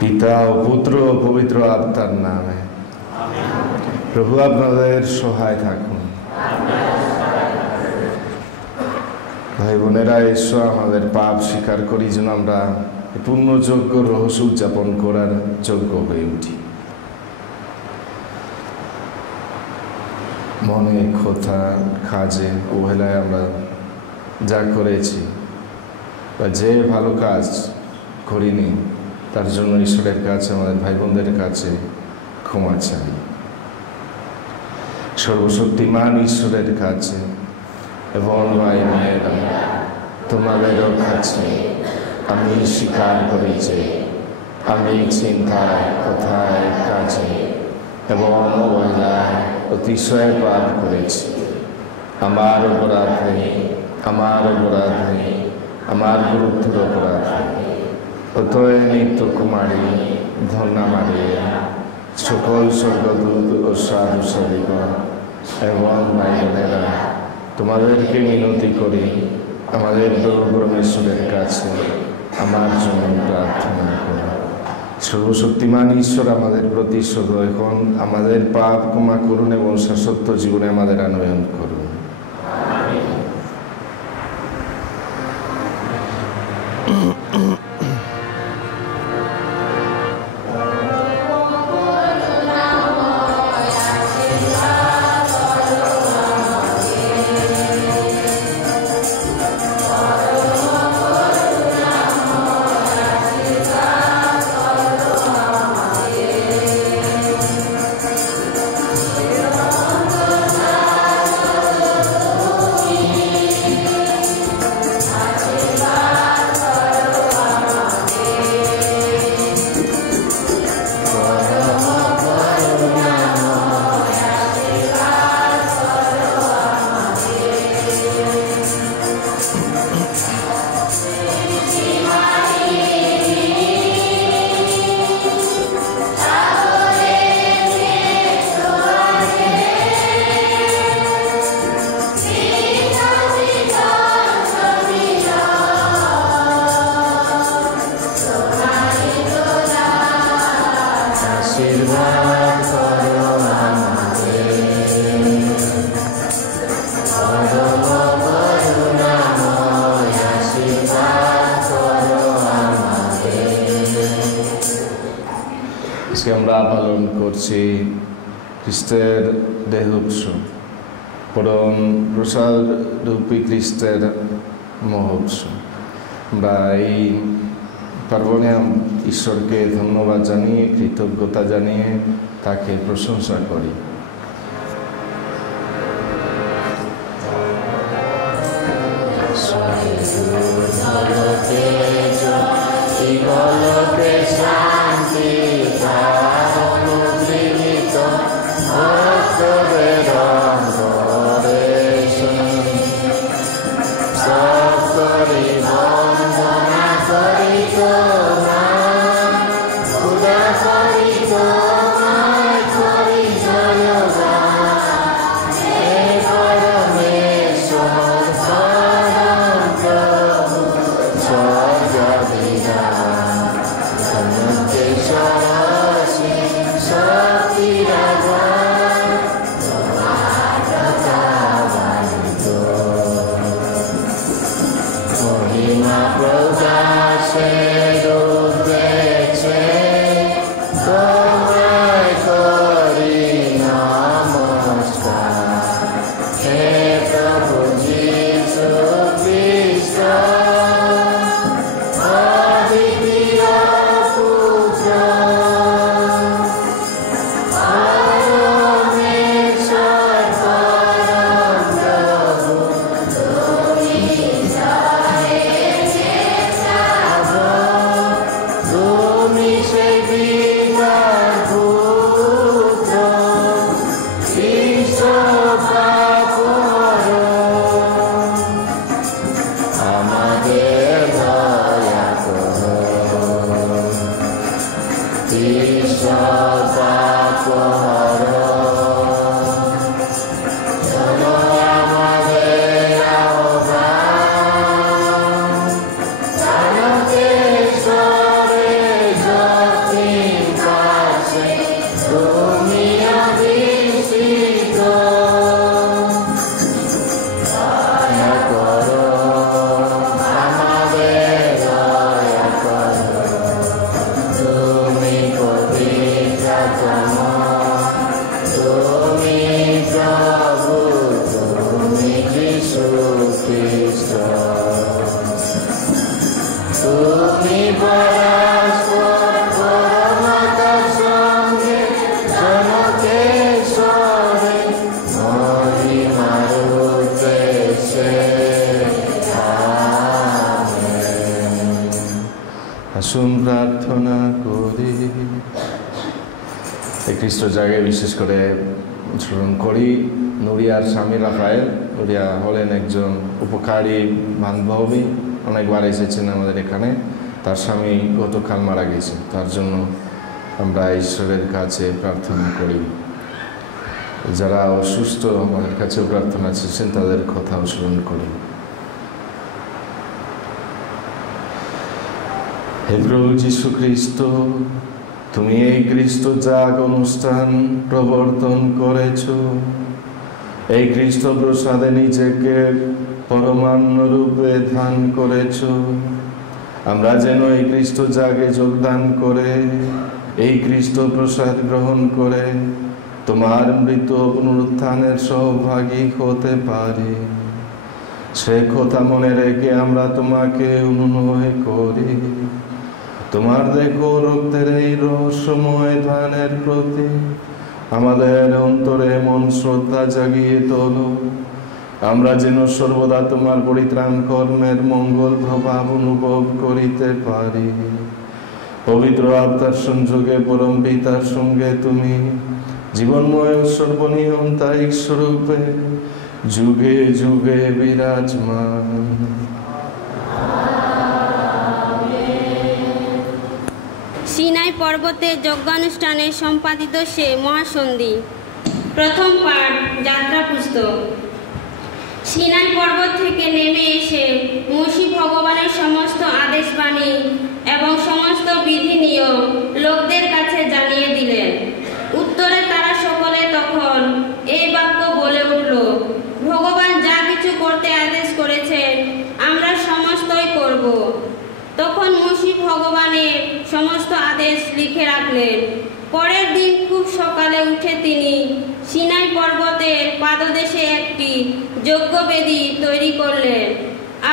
পিতা ও পুত্র ও পবিত্র আত্মার নামে। প্রভু আপনাদের সহায় থাকুন। ভাই বোনেরা, এসো আমাদের পাপ স্বীকার করি যেন আমরা পূর্ণযোগ্য রহস্য উদযাপন করার যোগ্য হয়ে উঠি। মনে, কথা, কাজে, অবহেলায় আমরা যা করেছি বা যে ভালো কাজ করিনি তার জন্য ঈশ্বরের কাছে, আমাদের ভাই বোনদের কাছে ক্ষমা চাই। সর্বশক্তিমান ঈশ্বরের কাছে এবং ভাই বোনেরা তোমাদেরও কাছে আমি স্বীকার করি যে আমি চিন্তায়, কথায়, কাজে এবং অবহেলায় অতিশয় পাপ করেছি। আমার অপরাধে, আমার গুরুত্বের অপরাধে। অতএব নিত্য কুমারী, ধন্যা মারিয়া, সকল স্বর্গদূত ও সাধু সাধুগণ এবং ভাই বোনেরা তোমাদেরকে মিনতি করি আমাদের প্রভু পরমেশ্বরের কাছে আমার জন্য প্রার্থনা করো। সর্বশক্তিমান ঈশ্বর আমাদের প্রতি সদা এখন আমাদের পাপ ক্ষমা করুন এবং শাশ্বত জীবনে আমাদের আনয়ন করুন। আজকে আমরা পালন করছি খ্রিস্টের দেহ উৎসব, পরম প্রসাদ রূপী খ্রিস্টের মহোৎসব। আমরা এই পার্বণে ঈশ্বরকে ধন্যবাদ জানিয়ে, কৃতজ্ঞতা জানিয়ে তাকে প্রশংসা করি। Bye. আসুন প্রার্থনা করি। এই খ্রিস্ট জায়গায় বিশেষ করে স্মরণ করি নুরিয়ার স্বামী রাফায়েল। নুরিয়া হলেন একজন উপকারী বান্ধবী, অনেকবার এসেছেন আমাদের এখানে। তার স্বামী গতকাল মারা গেছে, তার জন্য আমরা ঈশ্বরের কাছে প্রার্থনা করি। যারা অসুস্থ আমাদের কাছে প্রার্থনা চেয়েছেন তাদের কথাও স্মরণ করি। হে প্রভু যীশু খ্রিস্ট, তুমি এই খ্রিস্ট জাগ অনুষ্ঠান প্রবর্তন করেছ। এই খ্রিস্ট প্রসাদে নিজেকে পরমান্ন রূপে ধান করেছ। আমরা যেন এই খ্রিস্ট জাগে যোগদান করে এই খ্রিস্ট প্রসাদ গ্রহণ করে তোমার মৃত পুনরুত্থানের সহভাগী হতে পারি। সে কথা মনে রেখে আমরা তোমাকে অনুনয় করি। তোমার দেখো রক্তের এই রহস্যময় দানের প্রতি আমাদের অন্তরে মন শ্রদ্ধা জাগিয়ে তোলো। আমরা যেন সর্বদা তোমার পরিত্রাণ কর্মের মঙ্গল প্রভাব অনুভব করিতে পারি। পবিত্র আত্মার সংযোগে পরম পিতার সঙ্গে তুমি জীবনময় সর্বনিয়ন্তায়িক স্বরূপে যুগে যুগে বিরাজমান। সিনাই পর্বতে যজ্ঞানুষ্ঠানে সম্পাদিত সে মহাসন্ধি। প্রথম পাঠ যাত্রা পুস্তক। সিনাই পর্বত থেকে নেমে এসে মসি ভগবানের সমস্ত আদেশবাণী এবং সমস্ত বিধি নিয়ম লোকদের কাছে জানিয়ে দিলেন। উত্তরে তারা সকলে তখন এই বাক্য বলে উঠল, ভগবান যা কিছু করতে আদেশ করেছেন আমরা সমস্তই করব। তখন মসি ভগবানের সমস্ত আদেশ লিখে রাখলেন। পরের দিন খুব সকালে উঠে তিনি সিনাই পর্বতের পাদদেশে একটি যজ্ঞবেদী তৈরি করলেন,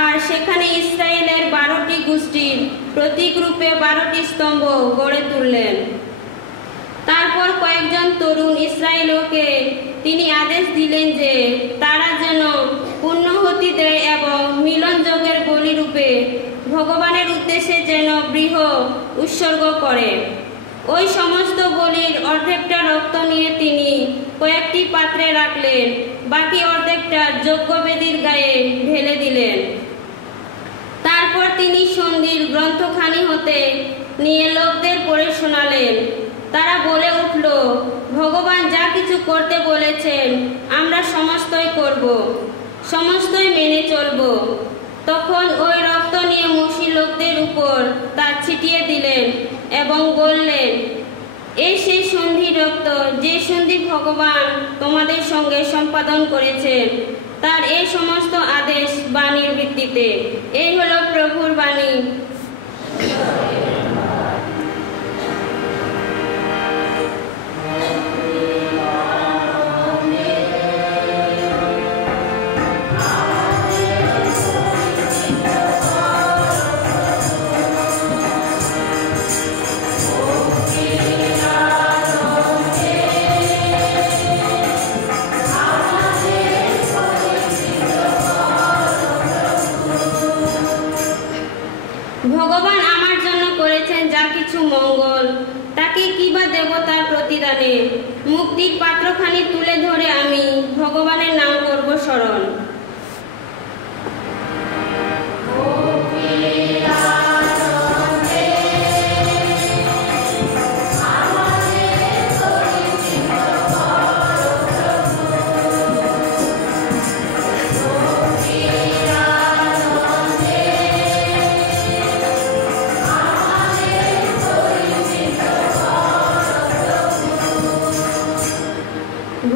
আর সেখানে ইসরায়েলের 12টি গোষ্ঠীর প্রতীক রূপে 12টি স্তম্ভ গড়ে তুললেন। তারপর কয়েকজন তরুণ ইসরায়েলকে তিনি আদেশ দিলেন যে তারা যেন পুণ্যাহুতি দেয় এবং মিলনযোগের বলি রূপে ভগবানের উদ্দেশ্যে যেন বৃহ উৎসর্গ করে। ওই সমস্ত বলির অর্ধেকটা রক্ত নিয়ে তিনি কয়েকটি পাত্রে রাখলেন, বাকি অর্ধেকটা যজ্ঞবেদীর গায়ে ঢেলে দিলেন। তারপর তিনি সন্ধির গ্রন্থখানি হতে নিয়ে লোকদের পড়ে শোনালেন। তারা বলে উঠল, ভগবান যা কিছু করতে বলেছেন আমরা সমস্তই করব, সমস্তই মেনে চলব। তখন ওই রক্ত নিয়ে মসি লোকদের উপর তা ছিটিয়ে দিলেন এবং বললেন, এই সেই সন্ধি রক্ত, যে সন্ধি ভগবান তোমাদের সঙ্গে সম্পাদন করেছেন। তার এই সমস্ত আদেশ বাণীর ভিত্তিতে। এই হলো প্রভুর বাণী। ভগবান আমার জন্য করেছেন যা কিছু মঙ্গল, তাকে কিবা দেব তার প্রতিদানে। মুক্তির পাত্রখানি তুলে ধরে আমি ভগবানের নাম করব স্মরণ।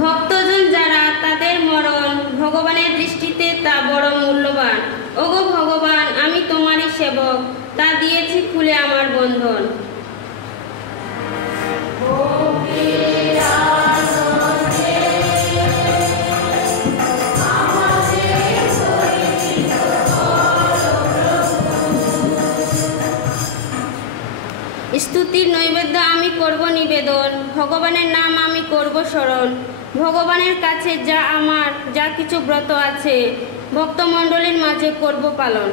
ভক্তজন যারা, তাদের মরণ ভগবানের দৃষ্টিতে তা বড় মূল্যবান। ওগো ভগবান, আমি তোমারই সেবক, তা দিয়েছি খুলে আমার বন্ধন। স্তুতির নৈবেদ্য আমি করব নিবেদন, ভগবানের নাম আমি করব স্মরণ। ভগবানের কাছে যা কিছু ব্রত আছে, ভক্তমণ্ডলীর মাঝে করব পালন।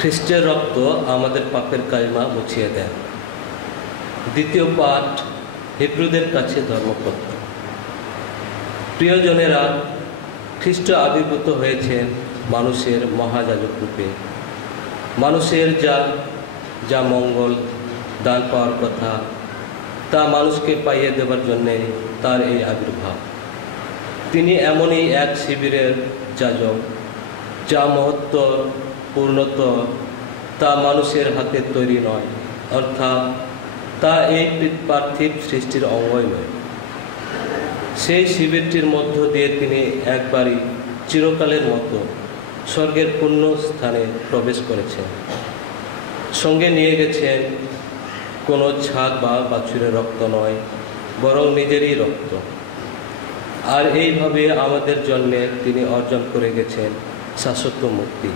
খ্রিস্টের রক্ত আমাদের পাপের কালিমা মুছিয়ে দেয়। দ্বিতীয় পাঠ, হিব্রুদের কাছে ধর্মপত্র। প্রিয়জনেরা, খ্রিস্ট আবির্ভূত হয়েছেন মানুষের মহাযাজক রূপে। মানুষের যা মঙ্গল দান পাওয়ার কথা, তা মানুষকে পাইয়ে দেবার জন্যে তার এই আবির্ভাব। তিনি এমনই এক শিবিরের যাজক, যা মহত্ব পূর্ণত তা মানুষের হাতে তৈরি নয়, অর্থাৎ তা এই পার্থিব সৃষ্টির অঙ্গই নয়। সেই শিবিরটির মধ্য দিয়ে তিনি একবারই চিরকালের মতো স্বর্গের পূর্ণ স্থানে প্রবেশ করেছেন। সঙ্গে নিয়ে গেছেন কোনো ছাগ বা বাছুরের রক্ত নয়, বরং নিজেরই রক্ত। আর এইভাবে আমাদের জন্যে তিনি অর্জন করে গেছেন শাশ্বত মুক্তি।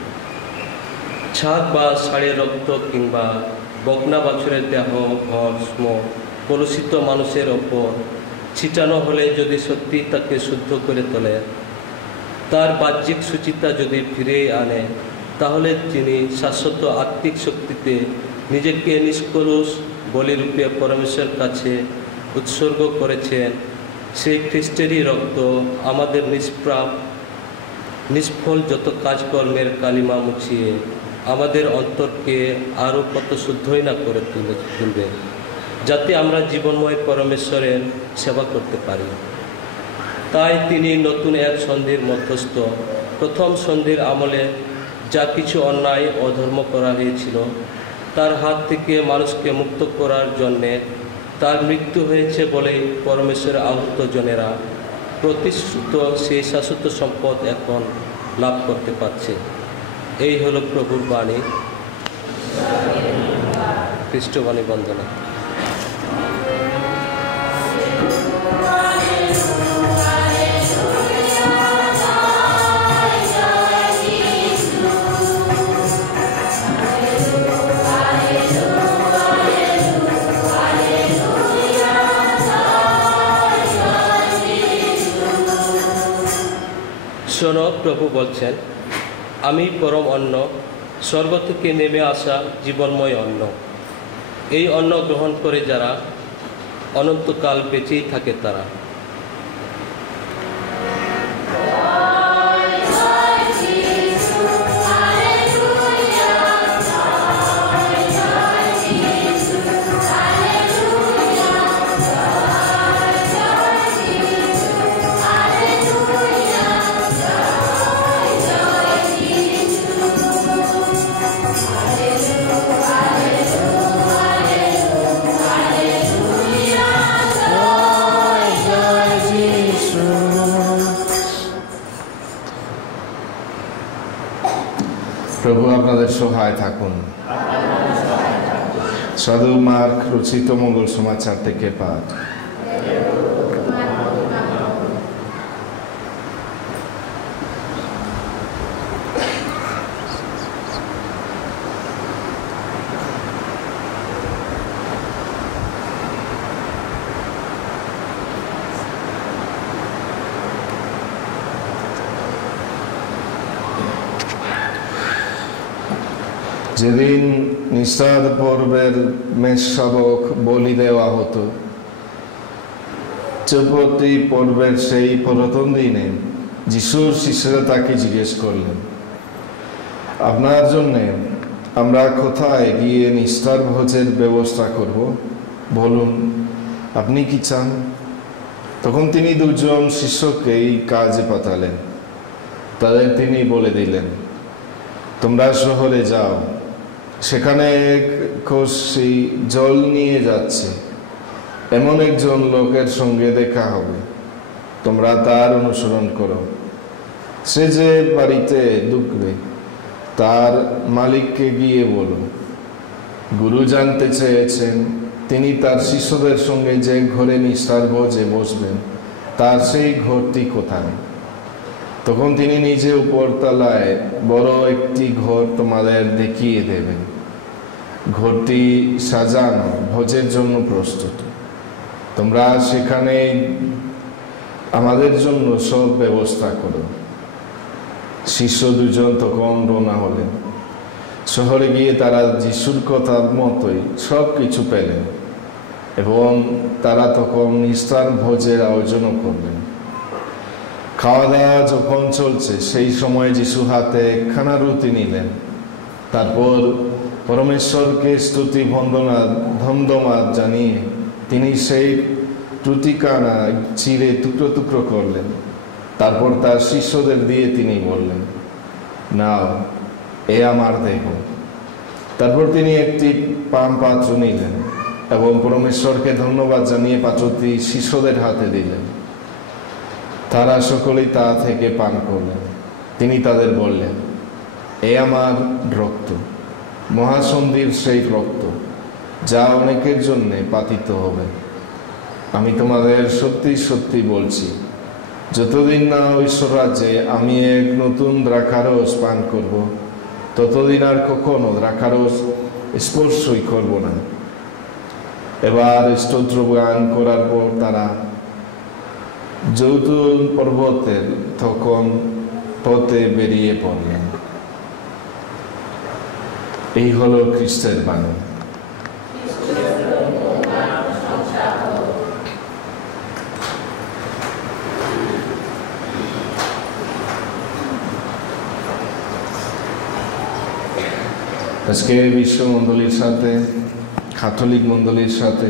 ছাগ বা ষাঁড়ের রক্ত কিংবা বকনা বাছুরের দেহ ভস্ম কলুষিত মানুষের ওপর ছিটানো হলে যদি সত্যি তাকে শুদ্ধ করে তোলে, তার বাহ্যিক সুচিতা যদি ফিরিয়ে আনে, তাহলে তিনি শাশ্বত আত্মিক শক্তিতে নিজেকে নিষ্কলুষ বলিরূপে পরমেশ্বরের কাছে উৎসর্গ করেছেন। সেই খ্রিস্টেরই রক্ত আমাদের নিষ্ফল যত কাজকর্মের কালিমা মুছিয়ে আমাদের অন্তরকে আরও কত শুদ্ধই না করে তুলবে, যাতে আমরা জীবনময় পরমেশ্বরের সেবা করতে পারি। তাই তিনি নতুন এক সন্ধির মধ্যস্থ। প্রথম সন্ধির আমলে যা কিছু অন্যায় অধর্ম করা হয়েছিল, তার হাত থেকে মানুষকে মুক্ত করার জন্যে তার মৃত্যু হয়েছে বলেই পরমেশ্বরের আহত জনেরা প্রতিশ্রুত সেই শাশ্বত সম্পদ এখন লাভ করতে পারছে। এই হলো প্রভুর বাণী। খ্রিস্টবাণী বন্দনা। শোনো, প্রভু বলছেন, আমি পরম অন্ন, স্বর্গ থেকে নেমে আসা জীবনময় অন্ন। এই অন্ন গ্রহণ করে যারা অনন্তকাল বেঁচেই থাকে তারা। জয় জয় যিশু, আপনাদের সহায় থাকুন। সাধু মার্ক রচিত মঙ্গল সমাচার থেকে পাঠ। যেদিন নিস্তার পর্বের মেষশাবক বলি দেওয়া হতো, চৌপতি পর্বের সেই প্রথম দিনে যিশুর শিষ্যরা তাকে জিজ্ঞেস করলেন, আপনার জন্যে আমরা কোথায় গিয়ে নিস্তার ভোজের ব্যবস্থা করব? বলুন, আপনি কি চান? তখন তিনি দুজন শিষ্যকে এই কাজে পাঠালেন। তাদের তিনি বলে দিলেন, তোমরা শহরে যাও, সেখানে এক কলসি জল নিয়ে যাচ্ছে এমন একজন লোকের সঙ্গে দেখা হবে, তোমরা তার অনুসরণ করো। সে যে বাড়িতে ঢুকবে তার মালিককে গিয়ে বলো, গুরু জানতে চেয়েছেন তিনি তার শিষ্যদের সঙ্গে যে ঘরে নিস্তার ভোজে বসবেন তার সেই ঘরটি কোথায়। তখন তিনি নিজে উপরতলায় বড় একটি ঘর তোমাদের দেখিয়ে দেবেন। ঘরটি সাজানো, ভোজের জন্য প্রস্তুত। তোমরা সেখানে আমাদের জন্য সব ব্যবস্থা করো। শিষ্য দুজন তখন রওনা হলেন। শহরে গিয়ে তারা যিশুর কথা মতোই সব কিছু পেলেন এবং তারা তখন নিস্তার ভোজের আয়োজনও করলেন। খাওয়া দাওয়া যখন চলছে সেই সময় যিশু হাতে একখানা রুটি নিলেন, তারপর পরমেশ্বরকে স্তুতি বন্দনা ধন্যবাদ জানিয়ে তিনি সেই রুটিখানা চিড়ে টুকরো টুকরো করলেন। তারপর তার শিষ্যদের দিয়ে তিনি বললেন, নাও, এ আমার দেহ। তারপর তিনি একটি পান পাত্র নিলেন এবং পরমেশ্বরকে ধন্যবাদ জানিয়ে পাত্রটি শিষ্যদের হাতে দিলেন। তারা সকলেই তা থেকে পান করলেন। তিনি তাদের বললেন, এ আমার রক্ত, মহাসন্ধির সেই রক্ত, যা অনেকের জন্য পাতিত হবে। আমি তোমাদের সত্যি সত্যি বলছি, যতদিন না ঈশ্বর রাজ্যে আমি এক নতুন দ্রাক্ষারস পান করব, ততদিন আর কখনো দ্রাক্ষারস স্পর্শই করব না। এবার স্তোত্র গান করার পর তারা জৈতুন পর্বতের তখন পথে বেরিয়ে পড়লেন। এই হলো খ্রিস্টের বাণী। আজকে বিশ্বমণ্ডলীর সাথে, ক্যাথলিক মণ্ডলীর সাথে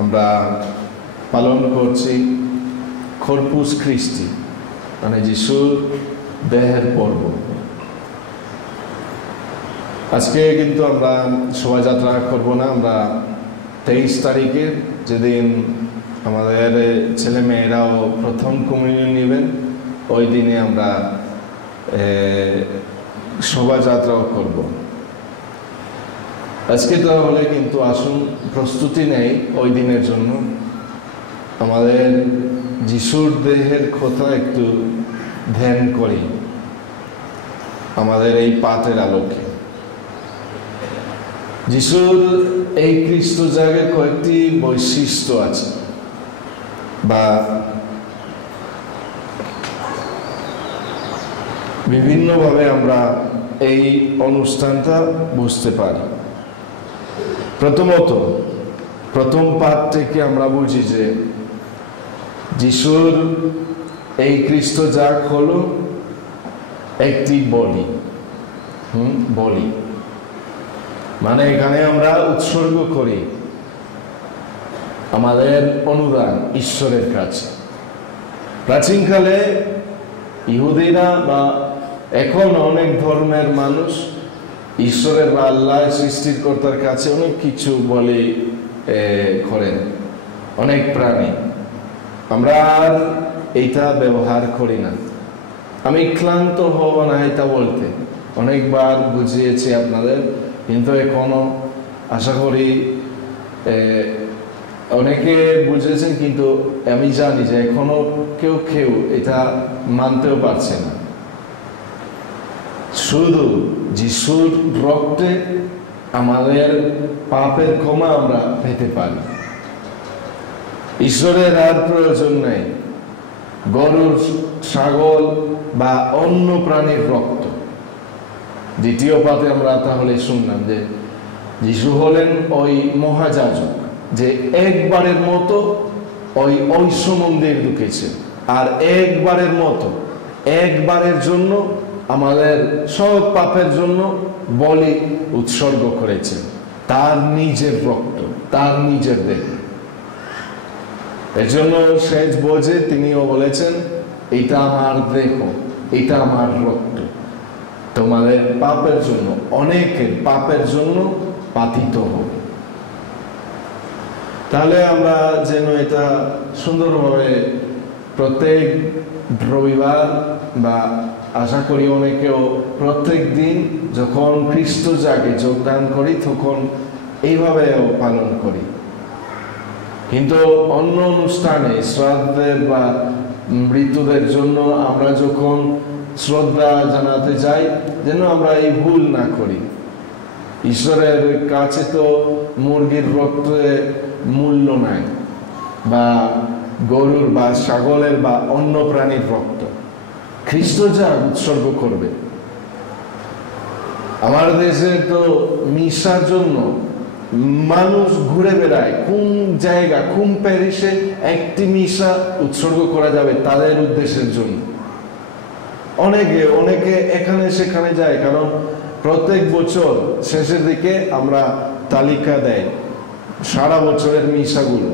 আমরা পালন করছি কর্পুস খ্রিস্টি, মানে যিশুর দেহের পর্ব। আজকে কিন্তু আমরা শোভাযাত্রা করব না। আমরা 23 তারিখে, যেদিন আমাদের ছেলে মেয়েরাও প্রথম কমিউনিয়ন নেবেন, ওই দিনে আমরা শোভাযাত্রাও করব। আজকে তাহলে কিন্তু আসুন প্রস্তুতি নেই ওই দিনের জন্য। আমাদের যিশুর দেহের কথা একটু ধ্যান করি আমাদের এই পাঠের আলোকে। যিশুর এই খ্রিস্ট জায়গায় কয়েকটি বৈশিষ্ট্য আছে বা বিভিন্নভাবে আমরা এই অনুষ্ঠানটা বুঝতে পারি। প্রথমত, প্রথম পাঠ থেকে আমরা বুঝি যে যিশুর এই খ্রিস্ট জাগ হলো একটি বলি। বলি মানে এখানে আমরা উৎসর্গ করি আমাদের অনুদান ঈশ্বরের কাছে। প্রাচীনকালে ইহুদিরা বা এখন অনেক ধর্মের মানুষ ঈশ্বরের বা আল্লাহ সৃষ্টিকর্তার কাছে অনেক কিছু বলি করেন, অনেক প্রাণী। আমরা আর এইটা ব্যবহার করি না। আমি ক্লান্ত হব না এটা বলতে, অনেকবার বুঝিয়েছি আপনাদের, কিন্তু এখনো আশা করি অনেকে বুঝেছেন, কিন্তু আমি জানি যে এখনো কেউ এটা মানতেও পারছে না। শুধু যিশুর রক্তে আমাদের পাপের ক্ষমা আমরা পেতে পারি। ঈশ্বরের আর প্রয়োজন নেই গরুর, ছাগল বা অন্য প্রাণীর রক্ত। দ্বিতীয় পাতে আমরা তাহলে শুনলাম যে যিশু হলেন ওই মহাযাজক যে একবারের মতো ওই মন্দির ঢুকেছে, আর একবারের জন্য আমাদের সব পাপের জন্য বলি উৎসর্গ করেছেন, তার নিজের রক্ত, তার নিজের দেহ। এর জন্য শেষ বোঝে তিনিও বলেছেন, এটা আমার দেহ, এটা আমার রক্ত, তোমাদের পাপের জন্য, অনেকের পাপের জন্য পাতিত হবে। তাহলে আমরা যেন এটা সুন্দরভাবে প্রত্যেক রবিবার বা আশা করি অনেকেও প্রত্যেক দিন যখন খ্রিস্ট জাগে যোগদান করি তখন এইভাবেও পালন করি। কিন্তু অন্য অনুষ্ঠানে শ্রাদ্ধের বা মৃত্যুদের জন্য আমরা যখন শ্রদ্ধা জানাতে যাই যেন আমরা এই ভুল না করি। ঈশ্বরের কাছে তো মুরগির রক্তে মূল্য নাই, বা গরুর বা ছাগলের বা অন্য প্রাণীর রক্ত। খ্রিস্ট যা উৎসর্গ করবে। আমার দেশে তো মিশার জন্য মানুষ ঘুরে বেড়ায়, কোন জায়গা, কোন প্যারিসে একটি মিশা উৎসর্গ করা যাবে তাদের উদ্দেশ্যের জন্য। অনেকে এখানে সেখানে যায়, কারণ প্রত্যেক বছর শেষের দিকে আমরা তালিকা দেয় সারা বছরের মিশাগুলো,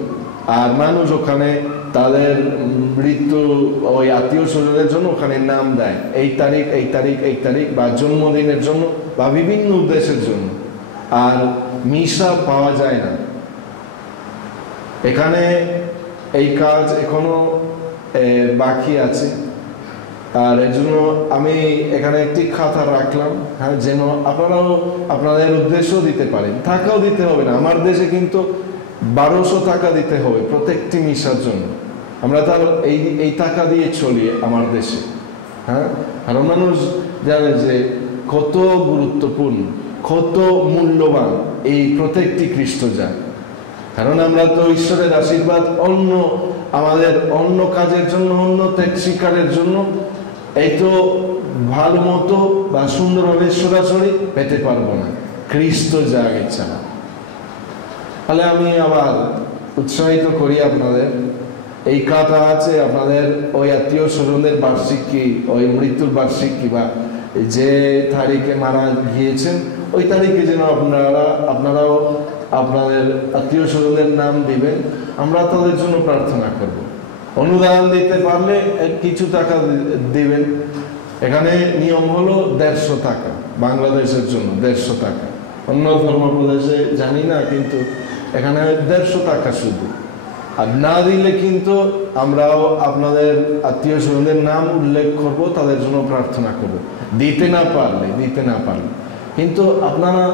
আর মানুষ ওখানে তাদের মৃত্যু ওই আত্মীয় স্বজনের জন্য ওখানে নাম দেয়, এই তারিখ এই তারিখ এই তারিখ, বা জন্মদিনের জন্য বা বিভিন্ন উদ্দেশ্যের জন্য, আর মিশা পাওয়া যায় না। এখানে এই কাজ এখনো বাকি আছে, আর এর জন্য আমি এখানে একটি খাতা রাখলাম, হ্যাঁ, যেন আপনারাও আপনাদের উদ্দেশ্য দিতে পারেন। টাকাও দিতে হবে না, আমার দেশে কিন্তু 1200 টাকা দিতে হবে প্রত্যেকটি মিশার জন্য। আমরা তার এই টাকা দিয়ে চলি আমার দেশে, হ্যাঁ। আর মানুষ জানে যে কত গুরুত্বপূর্ণ, কত মূল্যবান এই প্রত্যেকটি খ্রিস্ট যায়। কারণ আমরা তো ঈশ্বরের আশীর্বাদ আমাদের অন্য কাজের জন্য, অন্য ত্যাগ স্বীকারের জন্য এই তো ভালো মতো বা সুন্দরভাবে সরাসরি পেতে পারবো না, খ্রিস্ট যা ইচ্ছা না। তাহলে আমি আবার উৎসাহিত করি আপনাদের, এই কাটা আছে আপনাদের ওই আত্মীয় স্বজনদের বার্ষিকী, ওই মৃত্যুর বার্ষিকী বা যে তারিখে মারা গিয়েছেন ওই তারিখে যেন আপনারাও আপনাদের আত্মীয় স্বজনদের নাম দিবেন, আমরা তাদের জন্য প্রার্থনা করব। অনুদান দিতে পারলে কিছু টাকা দিবেন। এখানে নিয়ম হলো 150 টাকা, বাংলাদেশের জন্য 150 টাকা, অন্য ধর্মপ্রদেশে জানি না, কিন্তু এখানে 150 টাকা শুধু। আর না দিলে কিন্তু আমরাও আপনাদের আত্মীয় স্বজনদের নাম উল্লেখ করব, তাদের জন্য প্রার্থনা করব। দিতে না পারলে কিন্তু আপনারা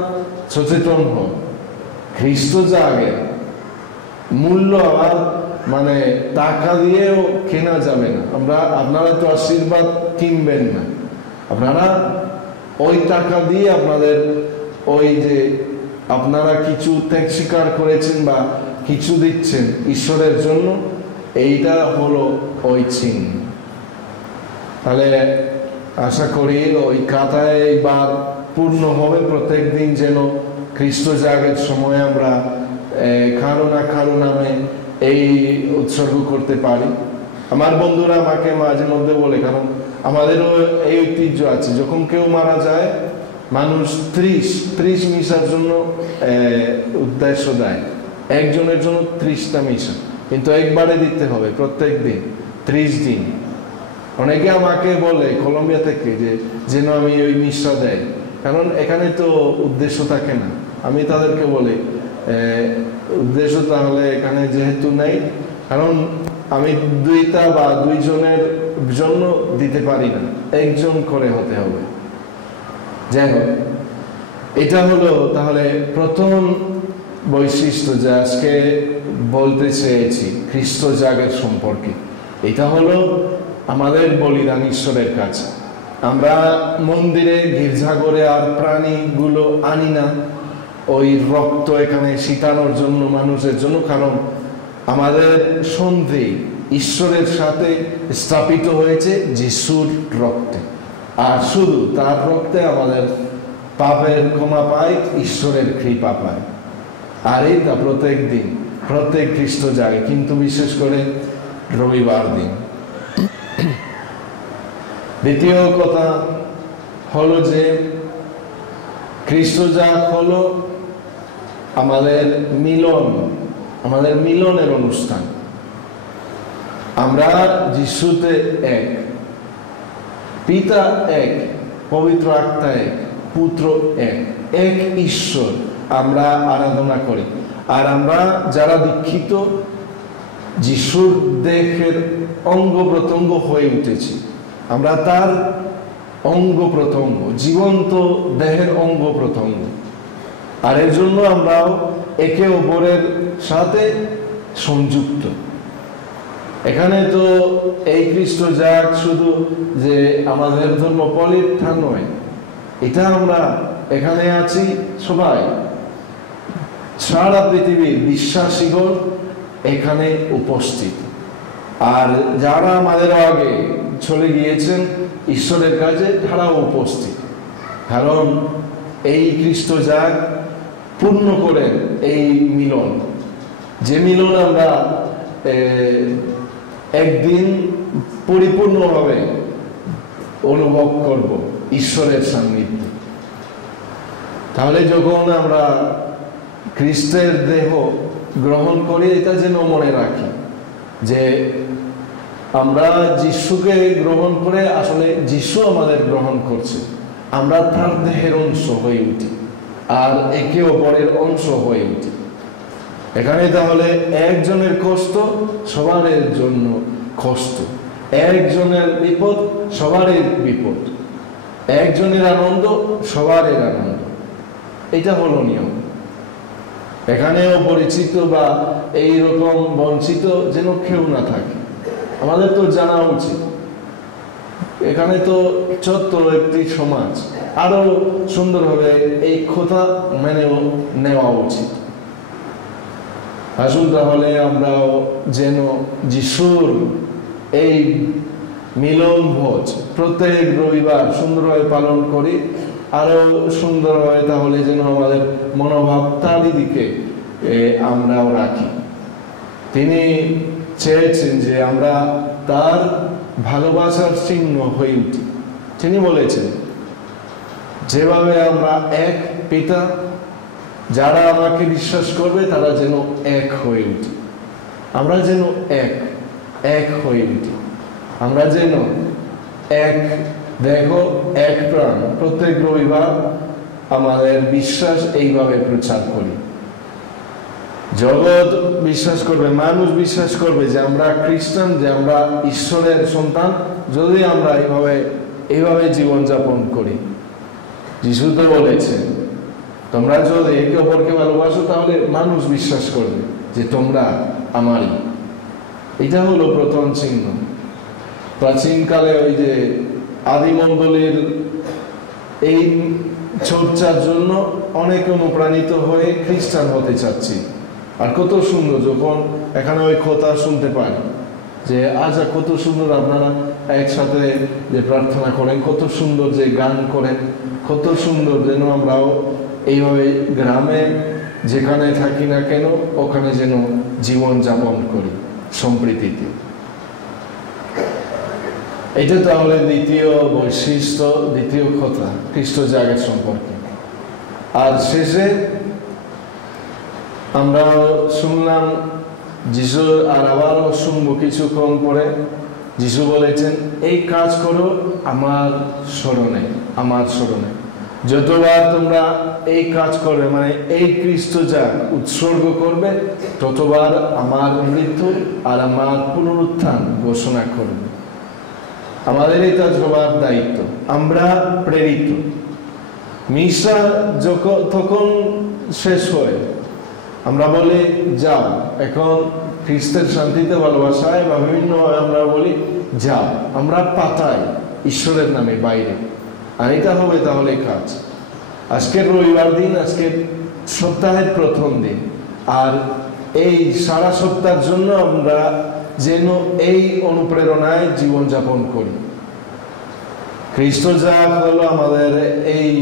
সচেতন হন, খ্রিস্ট জাগে, মূল্য আবার মানে টাকা দিয়েও কেনা যাবে না। আপনারা তো আশীর্বাদ কিনবেন না, আপনারা ওই টাকা দিয়ে আপনাদের ওই যে আপনারা কিছু ত্যাগ স্বীকার করেছেন বা কিছু দিচ্ছেন ঈশ্বরের জন্য, এইটা হলো ওই চিহ্ন। তাহলে আশা করি ওই খাতায় এইবার পূর্ণ হবে প্রত্যেক দিন, যেন খ্রিস্ট জাগের সময় আমরা কারো নামে এই উৎসর্গ করতে পারি। আমার বন্ধুরা আমাকে মাঝে মধ্যে বলে, কারণ আমাদেরও এই ঐতিহ্য আছে, যখন কেউ মারা যায় মানুষ 30 মিশার জন্য উদ্দেশ্য দেয়, একজনের জন্য 30টা মিশা, কিন্তু একবারে দিতে হবে প্রত্যেক দিন 30 দিন। অনেকে আমাকে বলে কলম্বিয়া থেকে যে যেন আমি ওই মিশা দেয়, কারণ এখানে তো উদ্দেশ্য থাকে না। আমি তাদেরকে বলি উদ্দেশ্য তাহলে এখানে যেহেতু নেই, কারণ আমি 2টা বা 2 জনের জন্য দিতে পারি না, একজন করে হতে হবে। যাই হোক, এটা হলো তাহলে প্রথম বৈশিষ্ট্য যা আজকে বলতে চেয়েছি খ্রিস্ট জাগের সম্পর্কে। এটা হলো আমাদের বলিদান ঈশ্বরের কাছে। আমরা মন্দিরে গির্জাঘরে আর প্রাণীগুলো আনি না ওই রক্ত এখানে ছিটানোর জন্য, মানুষের জন্য, কারণ আমাদের সন্ধি ঈশ্বরের সাথে স্থাপিত হয়েছে যিশুর রক্তে, আর শুধু তার রক্তে আমাদের পাপের ক্ষমা পায়, ঈশ্বরের কৃপা পায়। আর এটা প্রত্যেক দিন, প্রত্যেক খ্রিস্ট জাগে, কিন্তু বিশেষ করে রবিবার দিন। দ্বিতীয় কথা হলো যে খ্রিস্ট জাগ হলো আমাদের মিলন, আমাদের মিলনের অনুষ্ঠান। আমরা যিশুতে এক, পিতা এক, পবিত্র আত্মা এক, পুত্র এক, এক ঈশ্বর আমরা আরাধনা করি। আর আমরা যারা দীক্ষিত যিশুর দেহের অঙ্গ প্রত্যঙ্গ হয়ে উঠেছি, আমরা তার অঙ্গ প্রত্যঙ্গ, জীবন্ত দেহের অঙ্গ প্রত্যঙ্গ। আর এর জন্য আমরাও একে অপরের সাথে সংযুক্ত। এখানে তো এই খ্রিস্ট জাগ শুধু যে আমাদের ধর্ম পলিথা নয়, এটা আমরা এখানে আছি সবাই, সারা পৃথিবীর বিশ্বাসীগণ এখানে উপস্থিত। আর যারা আমাদের আগে চলে গিয়েছেন ঈশ্বরের কাছে, তারাও উপস্থিত। কারণ এই খ্রিস্ট জাগ পূর্ণ করেন এই মিলন, যে মিলন আমরা একদিন পরিপূর্ণভাবে অনুভব করব ঈশ্বরের সান্নিধ্য। তাহলে যখন আমরা খ্রিস্টের দেহ গ্রহণ করি, এটা যেন মনে রাখি যে আমরা যিশুকে গ্রহণ করে আসলে যিশু আমাদের গ্রহণ করছে, আমরা তার দেহের অংশ হয়ে উঠি আর একে অপরের অংশ হয়ে উঠি। এখানে তাহলে একজনের কষ্ট সবারের জন্য কষ্ট, একজনের বিপদ সবারের বিপদ, একজনের আনন্দ সবারের আনন্দ। এটা হলো নিয়ম। এখানে অপরিচিত বা এইরকম বঞ্চিত যেন কেউ না থাকে, আমাদের তো জানা উচিত। এখানে তো ছোট্ট একটি সমাজ, আরো সুন্দরভাবে এই কথা মেনে নেওয়া উচিত। আসুন তাহলে আমরাও যেন যিশুর এই মিলন ভোজ প্রত্যেক রবিবার সুন্দরভাবে পালন করি, আরো সুন্দরভাবে তাহলে যেন আমাদের মনোভাব তার দিকে আমরাও রাখি। তিনি চেয়েছেন যে আমরা তার ভালোবাসার চিহ্ন হয়ে উঠি। তিনি বলেছেন যেভাবে আমরা এক পিতা, যারা আমাকে বিশ্বাস করবে তারা যেন এক হয়ে উঠি। আমরা যেন এক এক হয়ে উঠি, আমরা যেন এক দেহ এক প্রাণ প্রত্যেক রবিবার আমাদের বিশ্বাস এইভাবে প্রচার করি। জগৎ বিশ্বাস করবে, মানুষ বিশ্বাস করবে যে আমরা খ্রিস্টান, যে আমরা ঈশ্বরের সন্তান, যদি আমরা এইভাবে জীবনযাপন করি। যিশু তো বলেছেন তোমরা যদি একে অপরকে ভালোবাসো তাহলে মানুষ বিশ্বাস করবে যে তোমরা আমারই। এটা হলো প্রথম চিহ্ন। প্রাচীনকালে ওই যে আদিমণ্ডলীর এই চর্চার জন্য অনেকে অনুপ্রাণিত হয়ে খ্রিস্টান হতে চাচ্ছি। আর কত সুন্দর যখন এখানে ওই কথা শুনতে পাই যে আজ কত সুন্দর আপনারা একসাথে যে প্রার্থনা করেন, কত সুন্দর যে গান করেন, কত সুন্দর যেন আমরাও এইভাবে গ্রামে যেখানে থাকি না কেন ওখানে যেন জীবন যাপন করি সম্প্রীতিতে। এটা তাহলে দ্বিতীয় বৈশিষ্ট্য, দ্বিতীয় কথা খ্রিস্ট জাগের সম্পর্কে। আর শেষে আমরা শুনলাম যিশু, আর আবারও শুনবো কিছুক্ষণ পরে, যিশু বলেছেন এই কাজ করো আমার স্মরণে, আমার স্মরণে। যতবার তোমরা এই কাজ করবে, মানে এই খ্রিস্ট জাগ উৎসর্গ করবে, ততবার আমার মৃত্যু আর আমার পুনরুত্থান ঘোষণা করবে। আমাদের এটা সবার দায়িত্ব। আমরা প্রেরিত, মিশা তখন শেষ হয়, আমরা বলি যাও। এখন খ্রিস্টের শান্তিতে ভালোবাসায় বা বিভিন্ন আমরা বলি যাও, আমরা পাঠাই ঈশ্বরের নামে বাইরে, আর এটা হবে তাহলে কাজ। আজকের রবিবার দিন, আজকে সপ্তাহের প্রথম দিন, আর এই সারা সপ্তাহের জন্য আমরা যেন এই অনুপ্রেরণায় জীবনযাপন করি। খ্রিস্ট যা হলো আমাদের এই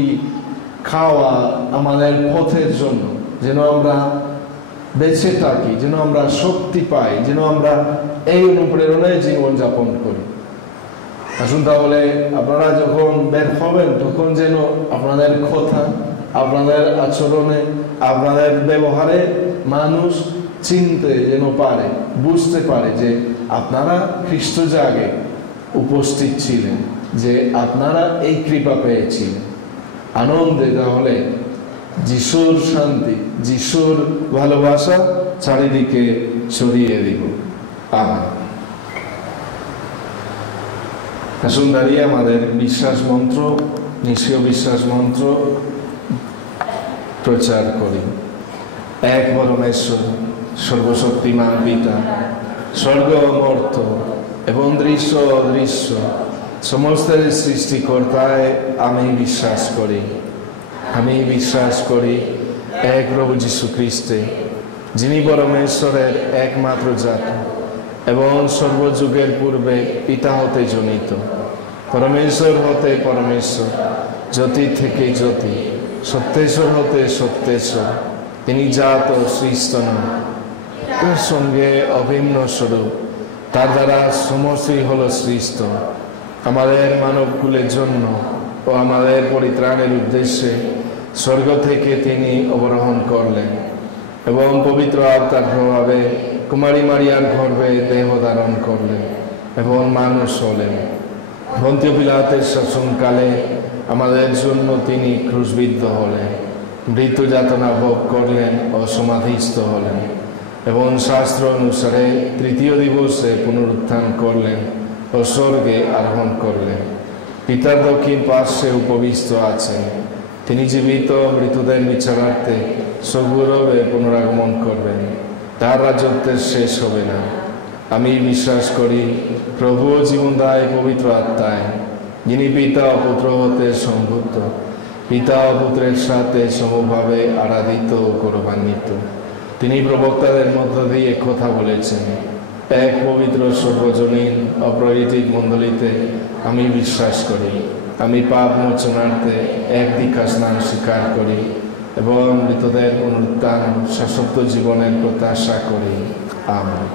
খাওয়া, আমাদের পথের জন্য, যেন আমরা বেঁচে থাকি, যেন আমরা শক্তি পাই, যেন আমরা এই অনুপ্রেরণায় জীবনযাপন করি। আসুন তাহলে আপনারা যখন বের হবেন তখন যেন আপনাদের কথা, আপনাদের আচরণে, আপনাদের ব্যবহারে মানুষ চিনতে যেন পারে, বুঝতে পারে যে আপনারা খ্রিস্ট জাগে উপস্থিত ছিলেন, যে আপনারা এই কৃপা পেয়েছিলেন। আনন্দে তাহলে যিশুর শান্তি, যিশুর ভালোবাসা চারিদিকে ছড়িয়ে দিব। আমেন। আসুন দাঁড়িয়ে আমাদের বিশ্বাস মন্ত্র, নিষ্ক্রিয় বিশ্বাস মন্ত্র প্রচার করি। এক পরমেশ্বর, সর্বশক্তিমান পিতা, স্বর্গ মর্ত এবং দৃশ্য অদৃশ্য সমস্তের সৃষ্টিকর্তায় আমি বিশ্বাস করি। আমি বিশ্বাস করি এক প্রভু যীশু খ্রিস্টে, যিনি পরমেশ্বরের একমাত্র জাতি এবং সর্বযুগের পূর্বে পিতা হতে জনিত, পরমেশ্বর হতে পরমেশ্বর, জ্যোতি থেকে জ্যোতি, সত্যেশ্বর হতে সত্যেশ্বর। তিনি জাত ও সৃষ্ট নন, তার সঙ্গে অভিন্ন স্বরূপ, তার দ্বারা সমস্তই হল সৃষ্ট। আমাদের মানবকুলের জন্য ও আমাদের পরিত্রাণের উদ্দেশ্যে স্বর্গ থেকে তিনি অবরোহণ করলেন এবং পবিত্র আত্মার প্রভাবে কুমারী মারিয়ার গর্ভে দেহ ধারণ করলেন এবং মানুষ হলেন। পন্তীয় পিলাতের শাসনকালে আমাদের জন্য তিনি ক্রুশবিদ্ধ হলেন, মৃত্যু যাতনা ভোগ করলেন ও সমাধিস্থ হলেন এবং শাস্ত্র অনুসারে তৃতীয় দিবসে পুনরুত্থান করলেন ও স্বর্গে আরোহণ করলেন। পিতার দক্ষিণ পার্শ্বে উপবিষ্ট আছেন। তিনি জীবিত মৃতদের বিচারার্থে সগৌরবে পুনরাগমন করবেন, তার রাজত্বের শেষ হবে না। আমি বিশ্বাস করি প্রভু ও জীবনদায়ী পবিত্র আত্মায়, যিনি পিতা ও পুত্র হতে সম্ভূত, পিতা ও পুত্রের সাথে সমভাবে আরাধিত ও গৌরবান্বিত। তিনি প্রবক্তাদের মধ্য দিয়ে কথা বলেছেন। এক পবিত্র সর্বজনীন অপ্রয়োজিত মণ্ডলীতে আমি বিশ্বাস করি। আমি পাপ মোচনার্থে এক দীক্ষা স্নান স্বীকার করি এবং মৃতদের পুনরুত্থান শাশ্বত জীবনের প্রত্যাশা করি। আমেন।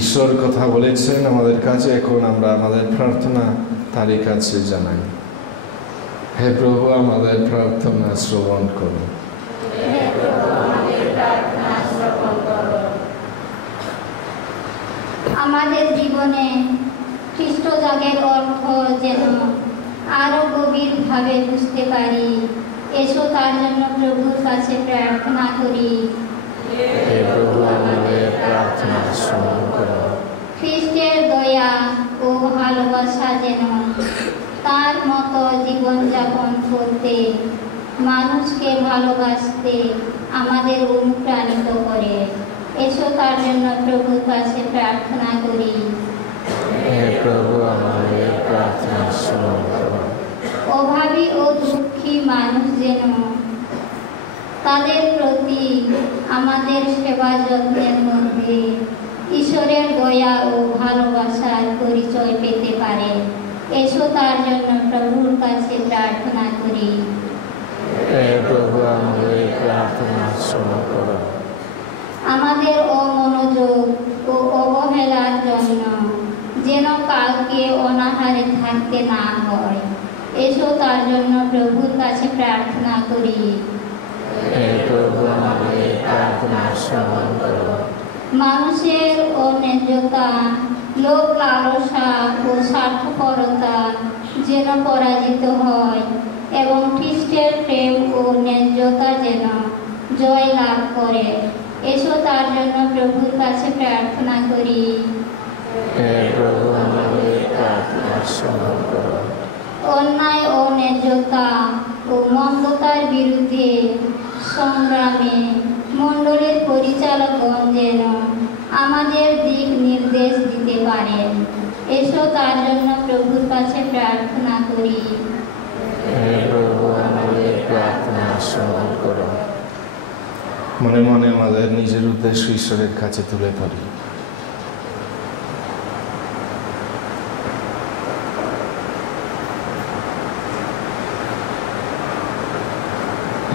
ঈশ্বর কথা বলেছেন আমাদের কাছে, এখন আমরা আমাদের প্রার্থনা তারই কাছে জানাই। হে প্রভু, আমাদের প্রার্থনা শ্রবণ করুন। আমাদের জীবনে খ্রিস্ট জাগের অর্থ যেন আরো গভীরভাবে বুঝতে পারি, এসো তার জন্য প্রভুর কাছে প্রার্থনা করি। হে প্রভু, আমাদের প্রার্থনা শ্রবণ করুন। খ্রিস্টের দয়া ও ভালোবাসা যেন তার মতো জীবনযাপন করতে, মানুষকে ভালোবাসতে আমাদের অনুপ্রাণিত করে। এসো তার জন্য প্রভুর কাছে প্রার্থনা করি। হে প্রভু, আমাদের প্রার্থনা শ্রবণ করুন। অভাবী ও দুঃখী মানুষ যেন তাদের প্রতি আমাদের সেবা যত্নের মধ্যে ঈশ্বরের দয়া ও ভালোবাসার পরিচয় পেতে পারে। এসো তার জন্য প্রভুর কাছে প্রার্থনা করি। হে প্রভু, আমাদের প্রার্থনা শ্রবণ করুন। আমাদের অমনোযোগ ও অবহেলার জন্য যেন কালকে অনাহারে থাকতে না হয়। এসো তার জন্য প্রভুর কাছে প্রার্থনা করি। হে প্রভু, আমাদের প্রার্থনা শ্রবণ করুন। মানুষের অন্যায্যতা, লোভ লালসা ও স্বার্থপরতা যেন পরাজিত হয় এবং খ্রিস্টের প্রেম ও ন্যায্যতা যেন জয় লাভ করে। এসো তার জন্য প্রভুর কাছে প্রার্থনা করি। হে প্রভু, আমাদের প্রার্থনা শ্রবণ করুন। অন্যায় ও ন্যায্যতা ও মন্দতার বিরুদ্ধে সংগ্রামে মণ্ডলীর পরিচালকগণ যেন আমাদের দিক নির্দেশ দিতে পারেন। এসো তার জন্য প্রভুর কাছে প্রার্থনা করি। হে প্রভু, আমাদের প্রার্থনা শ্রবণ করো। মনে মনে আমাদের নিজের উদ্দেশ্য ঈশ্বরের কাছে তুলে ধরি।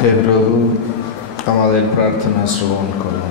হে প্রভু, আমাদের প্রার্থনা শ্রবণ করো।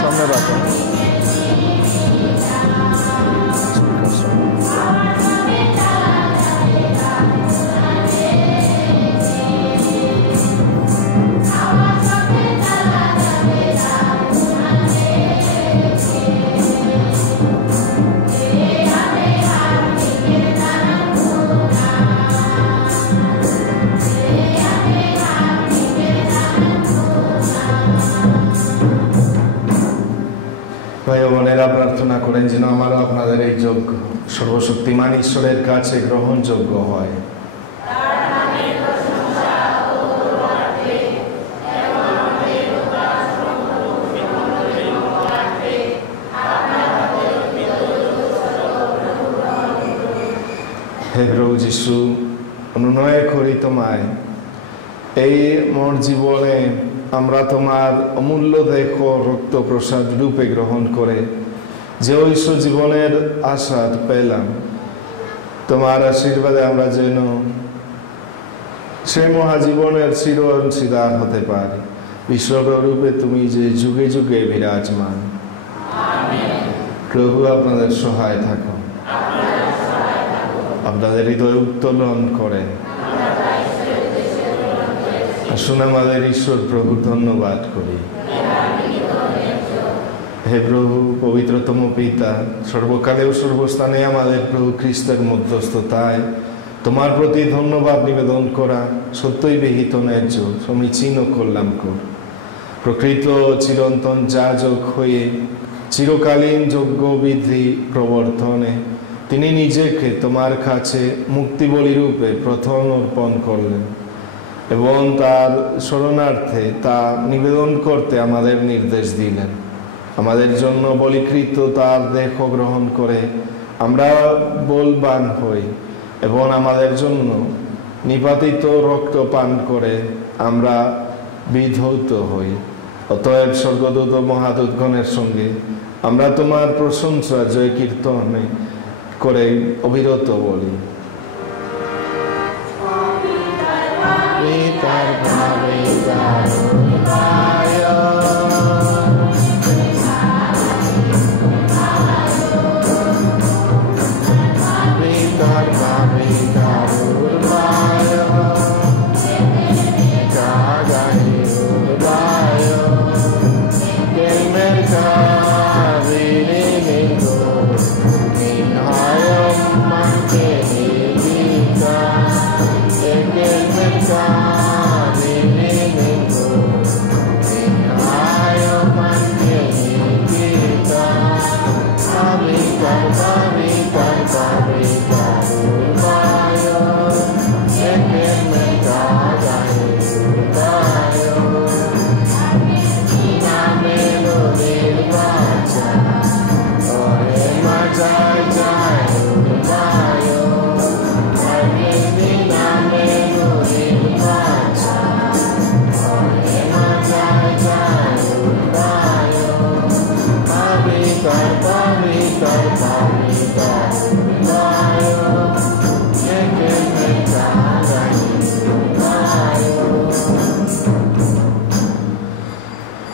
সামনে রাখো। ভাই বোনেরা, প্রার্থনা করেন যেন আমরা আপনাদের এই যজ্ঞ সর্বশক্তিমান ঈশ্বরের কাছে গ্রহণযোগ্য হয়। হে প্রভু যিশু, অনুনয় করি তোমায়, এই মোর জীবনে আমরা তোমার অমূল্য দেহ রক্ত প্রসাদ রূপে গ্রহণ করে যে ঐশ্ব জীবনের আশা পেলাম, তোমার আশীর্বাদে আমরা যেন সে মহাজীবনের চির অংশীদার হতে পারি। বিশ্বরূপে তুমি যে যুগে যুগে বিরাজমান। প্রভু আপনাদের সহায় থাকো, আপনাদের হৃদয় উত্তোলন করেন। আসুন আমাদের ঈশ্বর প্রভু ধন্যবাদ করি। হে প্রভু, পবিত্রতম পিতা, সর্বকালে ও সর্বস্থানে আমাদের প্রভু খ্রিস্টের মধ্যস্থতায় তোমার প্রতি ধন্যবাদ নিবেদন করা সত্যই বিহিত ন্যায্য, সমীচীন ও কল্যাণকর। প্রকৃত চিরন্তন যাজক হয়ে চিরকালীন যজ্ঞ বিধি প্রবর্তনে তিনি নিজেকে তোমার কাছে মুক্তিবলি রূপে প্রথম অর্পণ করলেন এবং তার শরণার্থে তা নিবেদন করতে আমাদের নির্দেশ দিলেন। আমাদের জন্য বলিকৃত তার দেহ গ্রহণ করে আমরা বলবান হই এবং আমাদের জন্য নিপাতিত রক্ত পান করে আমরা বিধৌত হই। অতএব স্বর্গদূত ও মহাদূতগণের সঙ্গে আমরা তোমার প্রশংসা জয় কীর্তনে করে অবিরত বলি।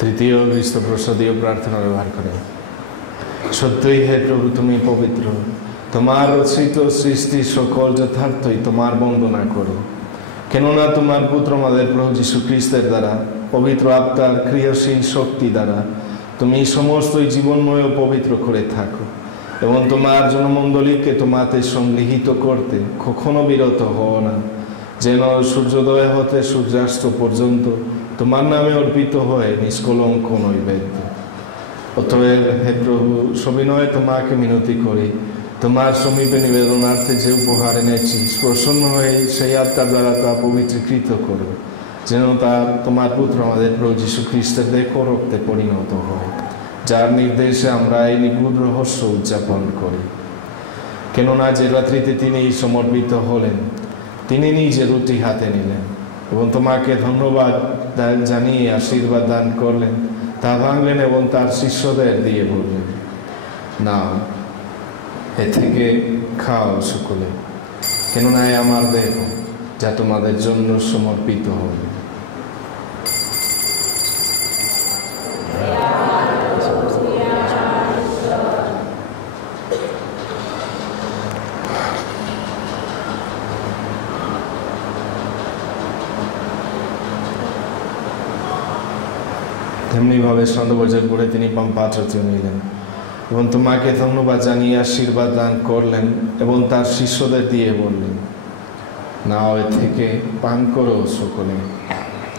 তৃতীয় খ্রিস্টপ্রসাদীয় প্রার্থনা ব্যবহার করে। সত্যই হে প্রভু, তুমি পবিত্র, তোমার রচিত সৃষ্টি সকল যথার্থই তোমার বন্দনা করো। কেননা তোমার পুত্র আমাদের প্রভু যীশু খ্রিস্টের দ্বারা পবিত্র আত্মার ক্রিয়াশীল শক্তি দ্বারা তুমি সমস্তই জীবনময় ও পবিত্র করে থাকো, এবং তোমার জনমণ্ডলীকে তোমাতে সংগৃহীত করতে কখনো বিরত হও না, যেন সূর্যোদয় হতে সূর্যাস্ত পর্যন্ত তোমার নামে অর্পিত হয়ে নিষ্কলঙ্ক নৈবেদ্য। অতএব হে প্রভু, সবিনয়ে তোমাকে মিনতি করি, তোমার সমীপে নিবেদনার্থে যে উপহার এনেছি প্রসন্ন হয়ে সেই আত্মার দ্বারা তা পবিত্রীকৃত করো, যেন তা তোমার পুত্র আমাদের প্রভু যীশু খ্রিস্টের দেহ রক্তে পরিণত হয়, যার নির্দেশে আমরা এই নিগুঢ় রহস্য উদযাপন করি। কেননা যে রাত্রিতে তিনি সমর্পিত হলেন, তিনি নিজে রুটি হাতে নিলেন এবং তোমাকে ধন্যবাদ জানিয়ে আশীর্বাদ দান করলেন, তা ভাঙলেন এবং তার শিষ্যদের দিয়ে বললেন, নাও, এ থেকে খাও সকলে, কেননা আমার দেহ যা তোমাদের জন্য সমর্পিত হবে। তেমনিভাবে সন্ধ্যভোজের পরে তিনি পাত্রটি নিলেন এবং তোমাকে ধন্যবাদ জানিয়ে আশীর্বাদ দান করলেন এবং তার শিষ্যদের দিয়ে বললেন, নাও, এ থেকে পান করো সকলে,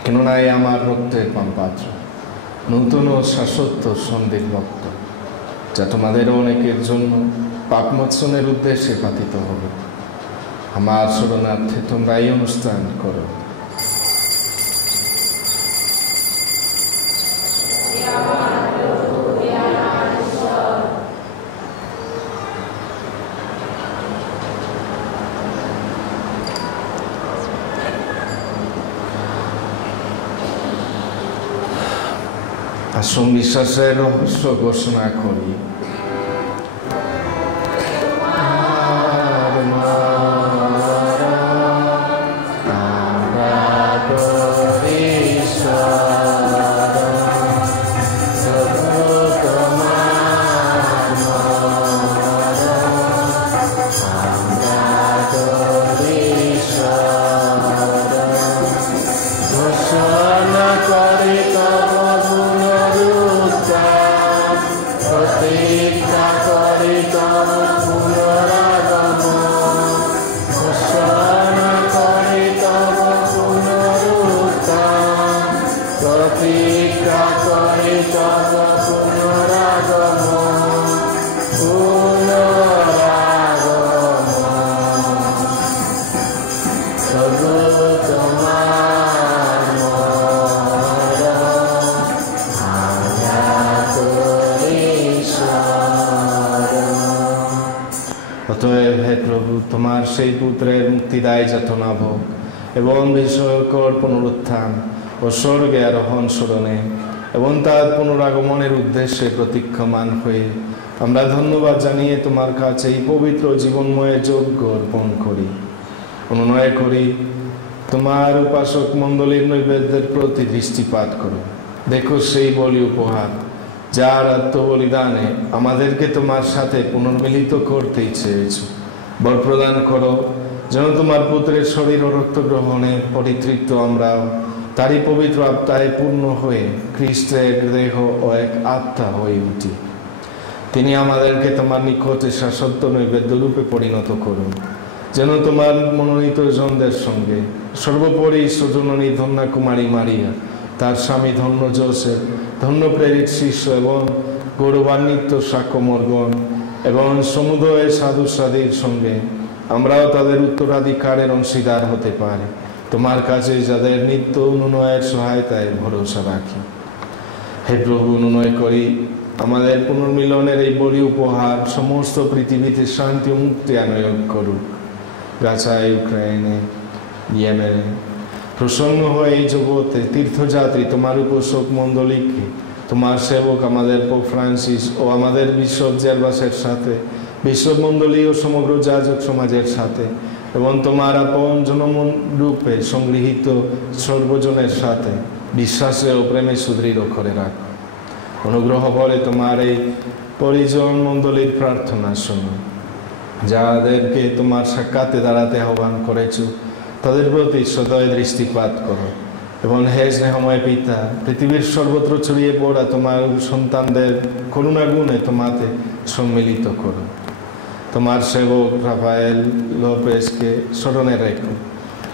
কেননা এ আমার রক্তের পানপাত্র, নূতন ও শাশ্বত সন্ধির রক্ত, যা তোমাদের অনেকের জন্য পাপমোচনের উদ্দেশ্যে পাতিত হবে। আমার স্মরণার্থে তোমরা এই অনুষ্ঠান করো। আসুন বিশ্বাসের রহস্য ঘোষণা করি। অতএব হে প্রভু, তোমার সেই পুত্রের মুক্তিদায় যাতনা ভোগ এবং বিস্ময়কর পুনরুত্থান ও স্বর্গে আরোহণ স্মরণে এবং তার পুনরাগমনের উদ্দেশ্যে প্রতীক্ষমান হয়ে আমরা ধন্যবাদ জানিয়ে তোমার কাছে এই পবিত্র জীবনময় যজ্ঞ অর্পণ করি। অনুনয় করি তোমার উপাসক মণ্ডলীর নৈবেদ্যের প্রতি দৃষ্টিপাত করো। দেখো সেই বলি উপহার যার আত্মবলিদানে আমাদেরকে তোমার সাথে পুনর্মিলিত করতেই চেয়েছ। বর প্রদান করো যেন তোমার পুত্রের শরীর ও রক্ত গ্রহণে পরিতৃপ্ত আমরাও তারই পবিত্র আত্মায় পূর্ণ হয়ে খ্রিস্টের দেহ ও এক আত্মা হয়ে উঠি। তিনি আমাদেরকে তোমার নিকটে শাশ্বত নৈবেদ্য রূপে পরিণত করুন, যেন তোমার মনোনীত জনদের সঙ্গে সর্বোপরি সজননী ধন্যা কুমারী মারিয়া, তার স্বামী ধন্য যোসেফ, ধন্য প্রেরিত শিষ্য এবং গৌরবান্বিত সাক্ষ্যমর্গণ এবং সমুদয় সাধু সাধীর সঙ্গে আমরাও তাদের উত্তরাধিকারের অংশীদার হতে পারি, তোমার কাছে যাদের নিত্য অনুনয়ের সহায়তায় ভরসা রাখি। হে প্রভু, অনুনয় করি আমাদের পুনর্মিলনের এই বলি উপহার সমস্ত পৃথিবীতে শান্তি ও মুক্তি আনয়ন করুক। গাছায়, ইউক্রেনে, ইয়েমেনে প্রসন্ন হয়ে এই জগতে তীর্থযাত্রী তোমার উপাসক মণ্ডলীকে, তোমার সেবক আমাদের পোপ ফ্রান্সিস ও আমাদের বিশপ জেরবাসের সাথে, বিশ্বমণ্ডলী ও সমগ্র যাজক সমাজের সাথে এবং তোমার আপন জনমন রূপে সংগৃহীত সর্বজনের সাথে বিশ্বাসে ও প্রেমে সুদৃঢ় করে রাখো। অনুগ্রহ করে তোমার এই পরিজন মণ্ডলীর প্রার্থনা শোনো। যাদেরকে তোমার সাক্ষাতে দাঁড়াতে আহ্বান করেছ তাদের প্রতি সদয় দৃষ্টিপাত করো এবং হে স্নেহময় পিতা, পৃথিবীর সর্বত্র ছড়িয়ে পড়া তোমার সন্তানদের করুণা গুণে তোমাতে সম্মিলিত করো। তোমার সেবক রাফায়েল লোপেজকে স্মরণে রেখো।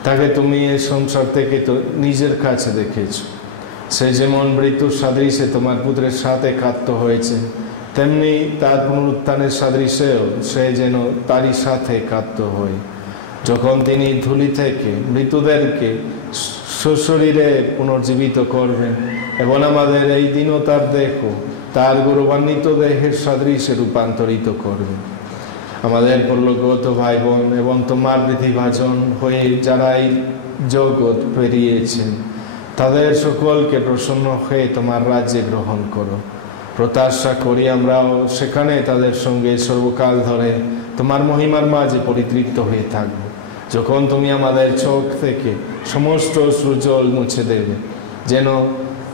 তাকে তুমি এই সংসার থেকে তো নিজের কাছে দেখেছ। সে যেমন মৃত্যুর সাদৃশ্যে তোমার পুত্রের সাথে কাত্য হয়েছে, তেমনি তার পুনরুত্থানের সাদৃশ্যেও সে যেন তারই সাথে কাত্য হয়। যখন তিনি ধুলি থেকে মৃতদেরকে সশরীরে পুনর্জীবিত করবেন এবং আমাদের এই দিনও তার দেহ তার গৌরবান্বিত দেহের সাদৃশ্যে রূপান্তরিত করবেন। আমাদের পরলোকগত ভাই বোন এবং তোমার প্রতিভাজন হয়ে যারা এই জগৎ পেরিয়েছেন তাদের সকলকে প্রসন্ন হয়ে তোমার রাজ্যে গ্রহণ করো। প্রত্যাশা করি আমরাও সেখানে তাদের সঙ্গে সর্বকাল ধরে তোমার মহিমার মাঝে পরিতৃপ্ত হয়ে থাকব, যখন তুমি আমাদের চোখ থেকে সমস্ত অশ্রুজল মুছে দেবে। যেন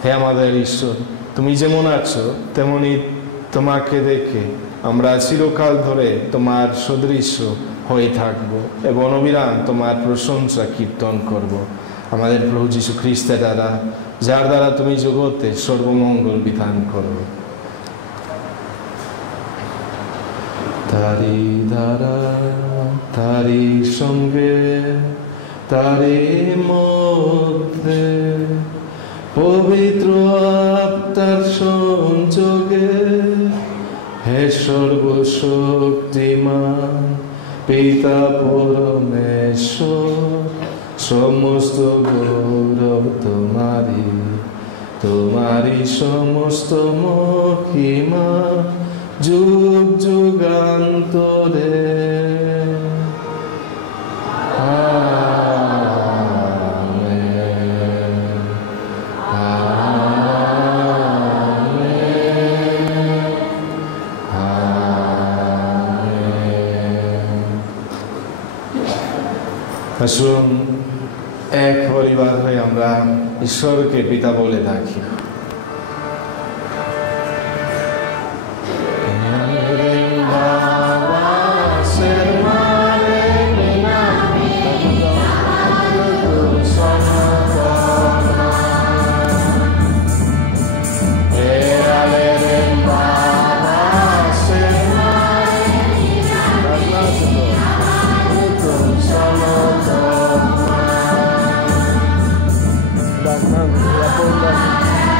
হে আমাদের ঈশ্বর, তুমি যেমন আছো তেমনি তোমাকে দেখে আমরা চিরকাল ধরে তোমার সদৃশ্য হয়ে থাকব এবং অবিরাম তোমার প্রশংসা কীর্তন করব। আমাদের প্রভু যীশু খ্রিস্টের দ্বারা, যার দ্বারা তুমি জগতে সর্বমঙ্গল বিধান করো। তারি দ্বারা, তারি সঙ্গে, তারি মধ্যে পবিত্র আত্মার সংযোগে হে সর্বশক্তিমান পিতা পরমেশ্বর, সমস্ত গৌরব তোমারি, তোমারি সমস্ত মহিমা যুগ যুগান্তরে। আসুন এক পরিবার হয়ে আমরা ঈশ্বরকে পিতা বলে থাকি। Gracias.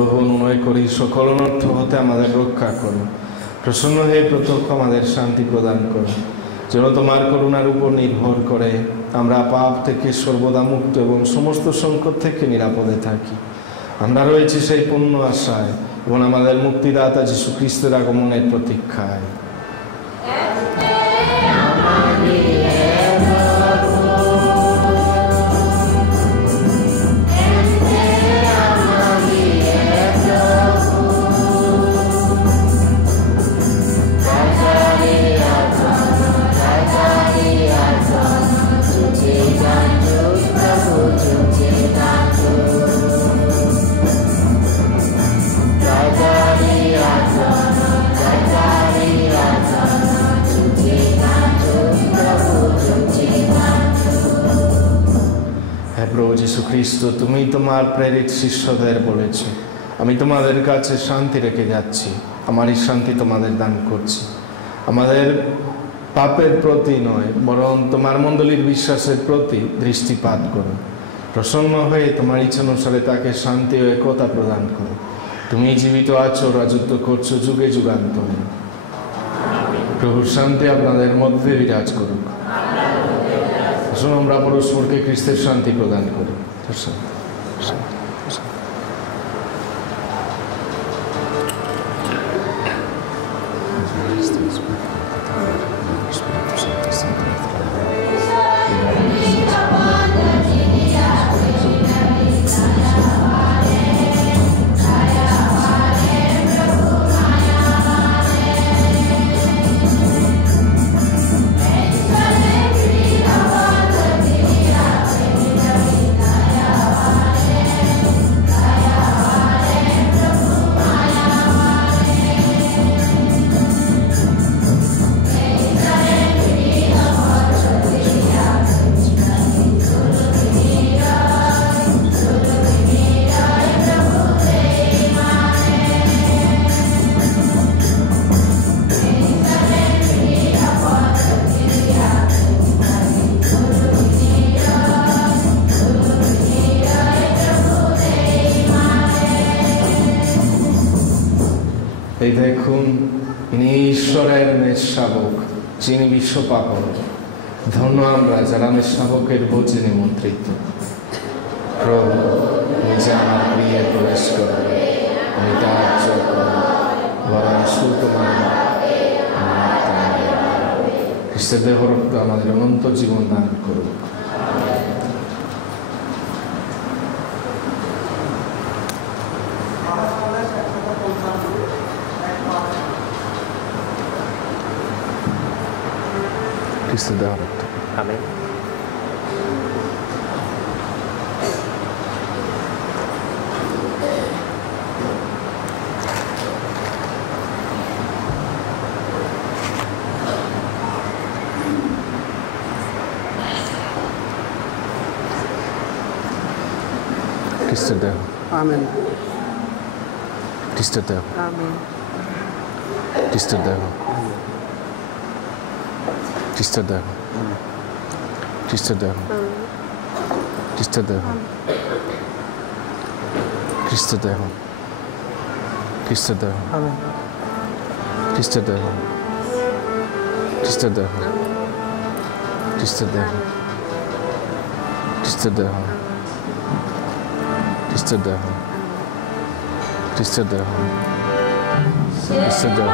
অনুগ্রহ অনুনয় করি সকল অনর্থ হতে আমাদের রক্ষা করো। প্রসন্ন হয়ে প্রত্যক্ষ আমাদের শান্তি প্রদান করো, যেন তোমার করুণার উপর নির্ভর করে আমরা পাপ থেকে সর্বদা মুক্ত এবং সমস্ত সংকট থেকে নিরাপদে থাকি। আমরা রয়েছি সেই পূর্ণ আশায় এবং আমাদের মুক্তিদাতা যীশু খ্রিস্টের আগমনের প্রতীক্ষায়। প্রভু যীশু খ্রিস্ট, তুমি তোমার প্রেরিত শিষ্যদের বলেছ, আমি তোমাদের কাছে শান্তি রেখে যাচ্ছি, আমারই শান্তি তোমাদের দান করছি। আমাদের পাপের প্রতি নয়, বরং তোমার মণ্ডলীর বিশ্বাসের প্রতি দৃষ্টিপাত করো। প্রসন্ন হয়ে তোমার ইচ্ছা অনুসারে তাকে শান্তি ও একতা প্রদান করো। তুমি জীবিত আছো, রাজত্ব করছো যুগে যুগান্তরে। প্রভুর শান্তি আপনাদের মধ্যে বিরাজ করুক। আসুন আমরা পরস্পরকে খ্রিস্টের শান্তি প্রদান করি। এই দেখুন, ইনি ঈশ্বরের মেষশাবক, যিনি বিশ্বপাপন। ধন্য আমরা যারা মেষশাবকের ভোজে নিমন্ত্রিত। প্রভু নিজে আমার প্রিয়ে প্রবেশ করবে, আমি তার যোগ্য, বরং শুধু তোমার খ্রিস্টের দেহ রক্ত আমাদের অনন্ত জীবন দান করুক। খ্রিস্টের দেহ রক্ত। আমেন। খ্রিস্টের দেহ। আমেন। খ্রিস্টের দেহ। আমেন। খ্রিস্টের দেহ। খ্রিস্টের দেহ। খ্রিস্টের দেহ। খ্রিস্টের দেহ। খ্রিস্টের দেহ। খ্রিস্টের দেহ। আমেন। খ্রিস্টের দেহ। খ্রিস্টের দেহ। খ্রিস্টের দেহ। খ্রিস্টের দেহ। খ্রিস্টের দেহ। খ্রিস্টের দেহ। খ্রিস্টের দেহ। খ্রিস্টের দেহ।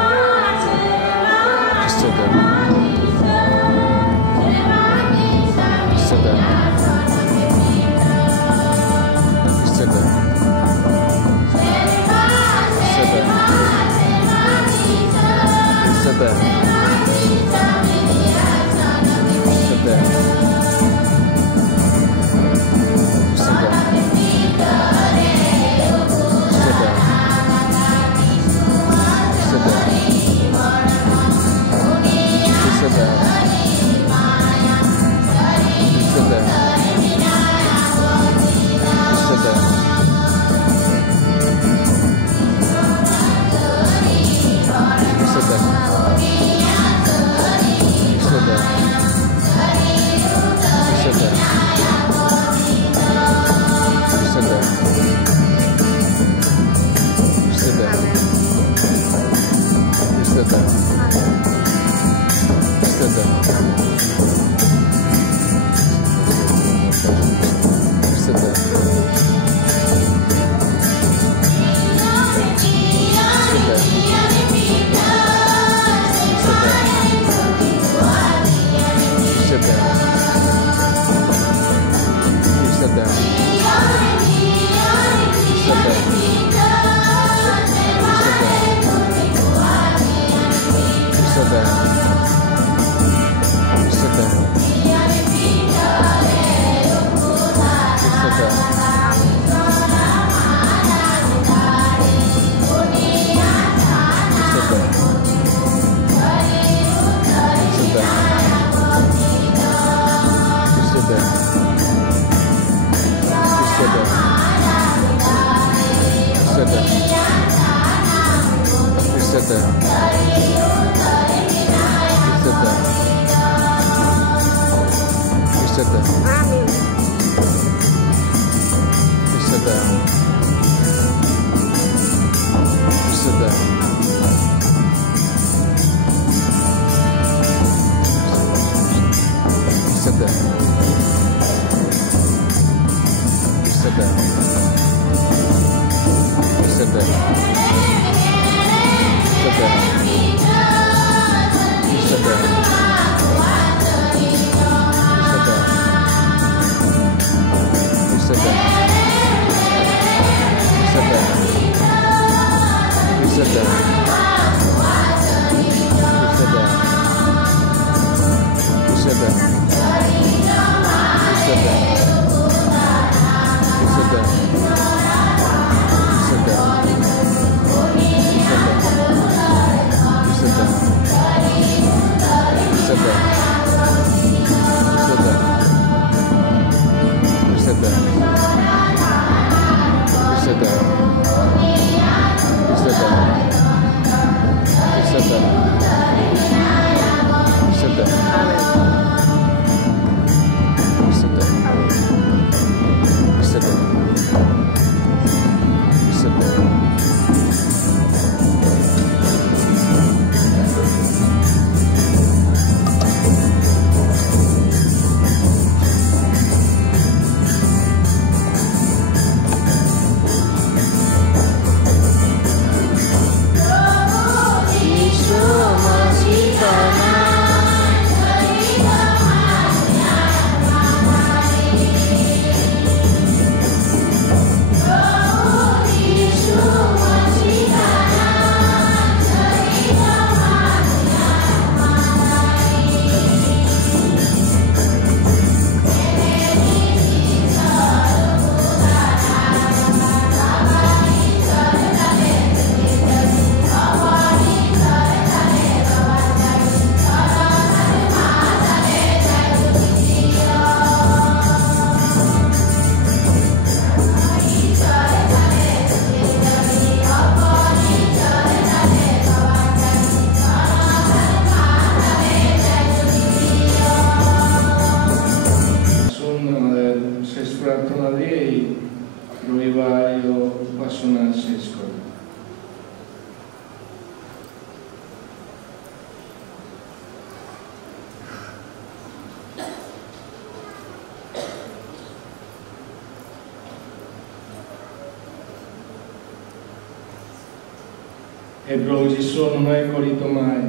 হে প্রভু যিশু অনুনয় করি তোমায়,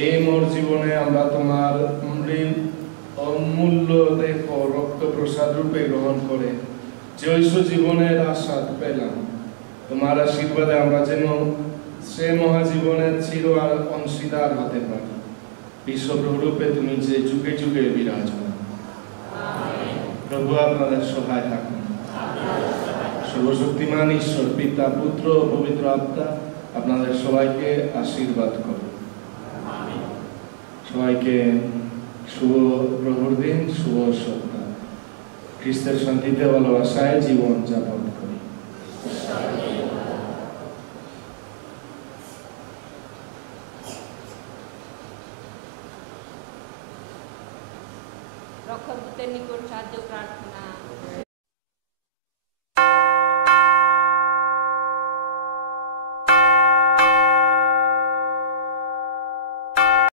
এই মোর জীবনে আমরা তোমার অমূল্য দেহ রক্ত প্রসাদ রূপে গ্রহণ করে জৈশ জীবনের আশা পেলাম। তোমার আশীর্বাদে আমরা যেন সে মহাজীবনের চির অংশীদার হতে পারি। বিশ্বপ্রভু রূপে তুমি যে যুগে যুগে বিরাজমান। প্রভু আপনাদের সহায় থাকুন। সর্বশক্তিমান ঈশ্বর পিতা পুত্র পবিত্র আত্মা আপনাদের সবাইকে আশীর্বাদ করুন। সবাইকে শুভ প্রভুর দিন, শুভ সপ্তাহ। খ্রিস্টের শান্তিতে ভালোবাসায় জীবন যাপন করি। রক্ষকদের নিকট সাহায্য প্রার্থনা।